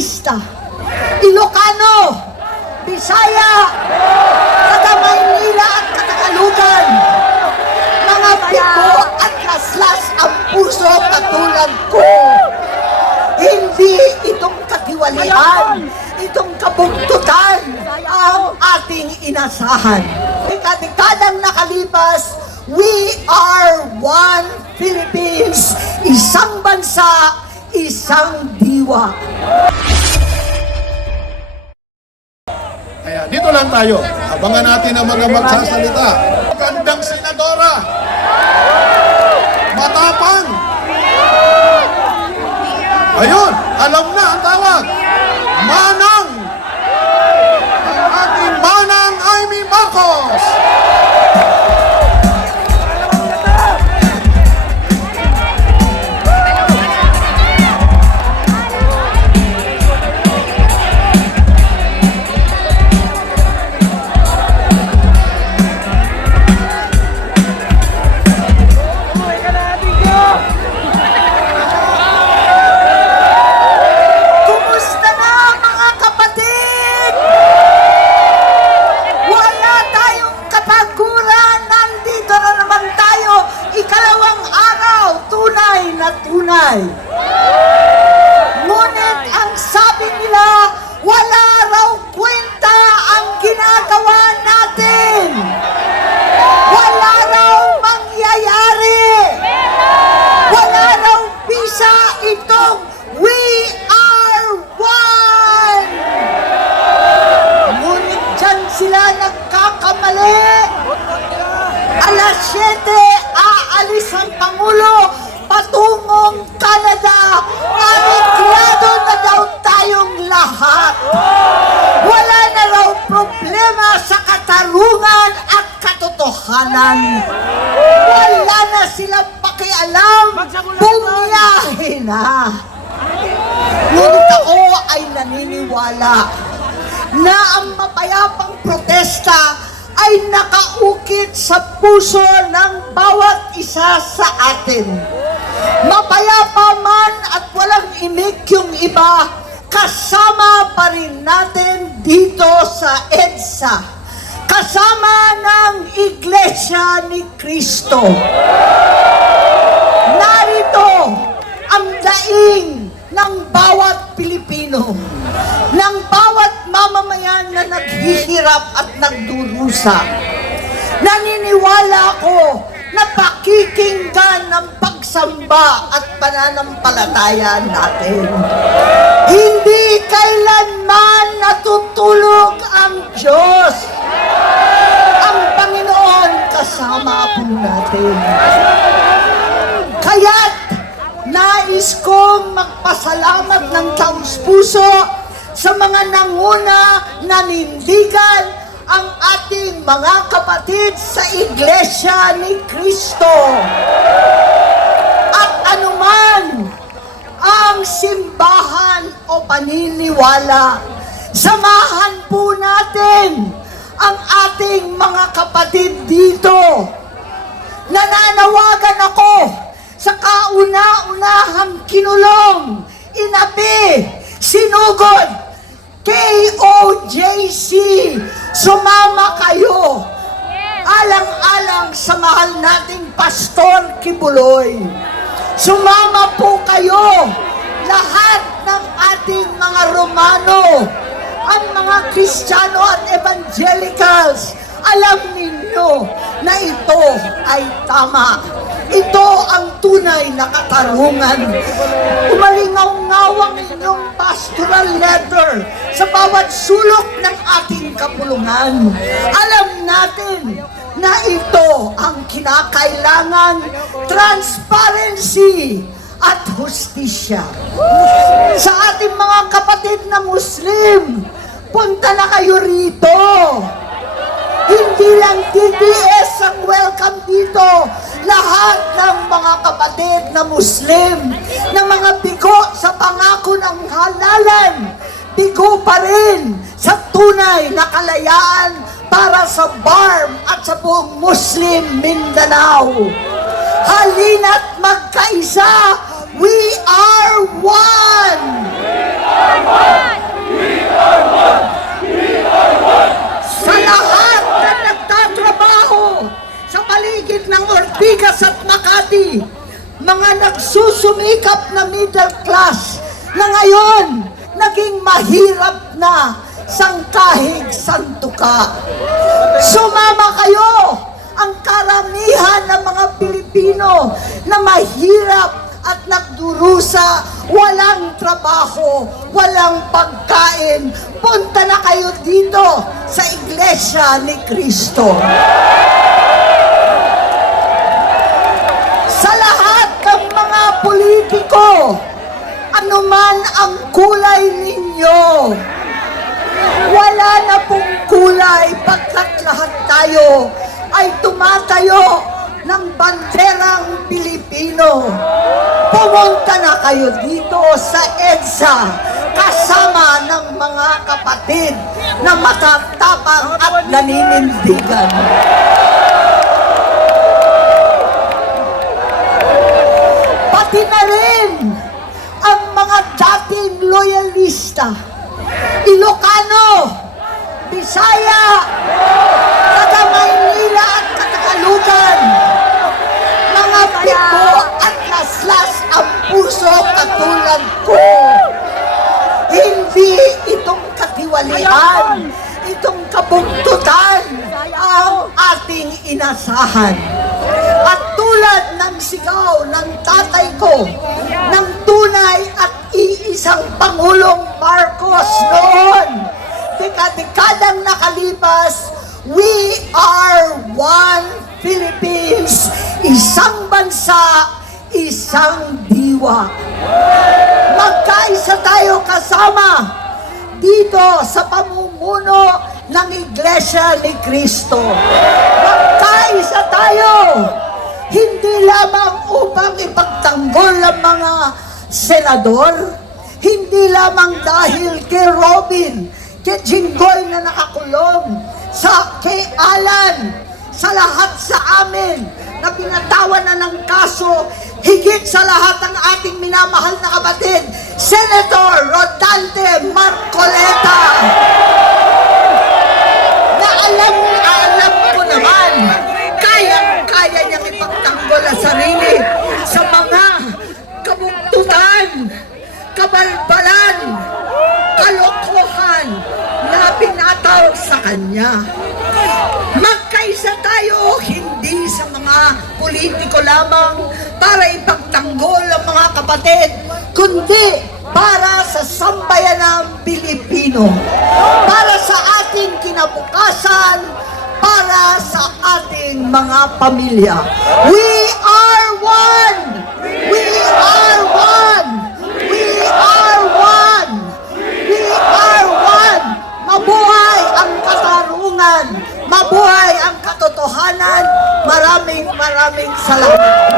artista, Ilocano, Bisaya, taga Maynila at Katagalugan, mga bigo at laslas ang puso katulad ko. Hindi itong katiwalian, itong kabugtutan ang ating inasahan. Dekadang nakalipas, we are one Philippines, isang bansa, isang diwa. Kaya dito lang tayo, abangan natin ang mga magsasalita. Gandang senadora, matapang. Ayun, alam na ang tawag. Manang! Ang ating Manang Amy Marcos! Ngunit ang sabi nila, wala raw kwenta ang ginagawa natin. Wala raw mangyayari. Wala raw bisa itong we are one. Ngunit dyan sila nagkakamali. Alas 7, aalis ang Pangulo patungong Canada. Ariklado na daw tayong lahat. Wala na raw problema sa katarungan at katotohanan. Wala na silang pakialam. Bumiyahe na. Ngunit ako ay naniniwala na ang mapayapang protesta ay nakaukit sa puso ng bawat isa sa atin. Mapayapa man at walang imik yung iba, kasama pa rin natin dito sa EDSA. Kasama ng Iglesia ni Cristo. Narito ang daing ng bawat Pilipino, ng bawat mamamayan na naghihirap at nagdurusa. Naniniwala ako na pakikinggan ng pagsamba at pananampalataya natin. Hindi kailanman natutulog ang Diyos. Ang Panginoon kasama po natin. Kaya't nais kong magpasalamat ng taos-puso sa mga nanguna nanindigan ang ating mga kapatid sa Iglesia ni Cristo. At anuman ang simbahan o paniniwala, samahan po natin ang ating mga kapatid dito. Nananawagan ako sa kauna-unahang kinulong, inapi, sinugod, KOJC, sumama kayo. Alang-alang sa mahal nating Pastor Kibuloy. Sumama po kayo, lahat ng ating mga Romano, ang mga Kristiyano at Evangelicals. Alam ninyo na ito ay tama. Ito ang tunay na katarungan. Umalingaw-ngawang inyong pastoral letter sa bawat sulok ng ating kapulungan. Alam natin na ito ang kinakailangan, transparency at hustisya. Sa ating mga kapatid na Muslim, punta na kayo rito. Hindi lang TDS ang welcome dito. Lahat ng mga kapatid na Muslim, na mga bigo sa pangako ng halalan, bigo pa rin sa tunay na kalayaan para sa BARM at sa buong Muslim Mindanao. Halina't magkaisa, we are one! We are one! sumikap na middle class na ngayon naging mahirap na sangkahig santuka. Sumama kayo, ang karamihan ng mga Pilipino na mahirap at nagdurusa, walang trabaho, walang pagkain. Punta na kayo dito sa Iglesia ni Cristo. Sa lahat ng mga politiko, anuman ang kulay ninyo, wala na pong kulay pagkat lahat tayo ay tumatayo ng banderang Pilipino. Pumunta na kayo dito sa EDSA kasama ng mga kapatid na matatapang at naninindigan. Pati na rin ang mga dating loyalista, Ilocano, Bisaya, taga Maynila at Katagalugan, mga piko at laslas ang puso katulad ko. Hindi itong katiwalian, itong kabugtutan ang ating inasahan. At tulad ng sigaw ng tatay ko, ng tunay at iisang Pangulong Marcos noon, dekadang nakalipas, we are one Philippines, isang bansa, isang diwa. Magkaisa tayo kasama dito sa pamumuno ng Iglesia ni Cristo. Magkaisa tayo, hindi lamang upang ipagtanggol ang mga senador, hindi lamang dahil kay Robin, kay Jinggoy na nakakulong, kay Alan, sa lahat sa amin na pinatawan na ng kaso, higit sa lahat ang ating minamahal na kapatid, Senator Rodante Marcoleta, na alam ko naman, kaya niyang ipagtanggol ang sarili sa mga kabugtutan, kabalbalan, kalokohan na pinataw sa kanya. Magkaisa tayo, hindi sa mga politiko lamang para ipagtanggol ang mga kapatid, kundi para sa sambayanang Pilipino, para sa ating kinabukasan, para sa ating mga pamilya. We are one! We are one! We are one! We are one! Mabuhay ang katarungan! Mabuhay ang katotohanan! Maraming salamat!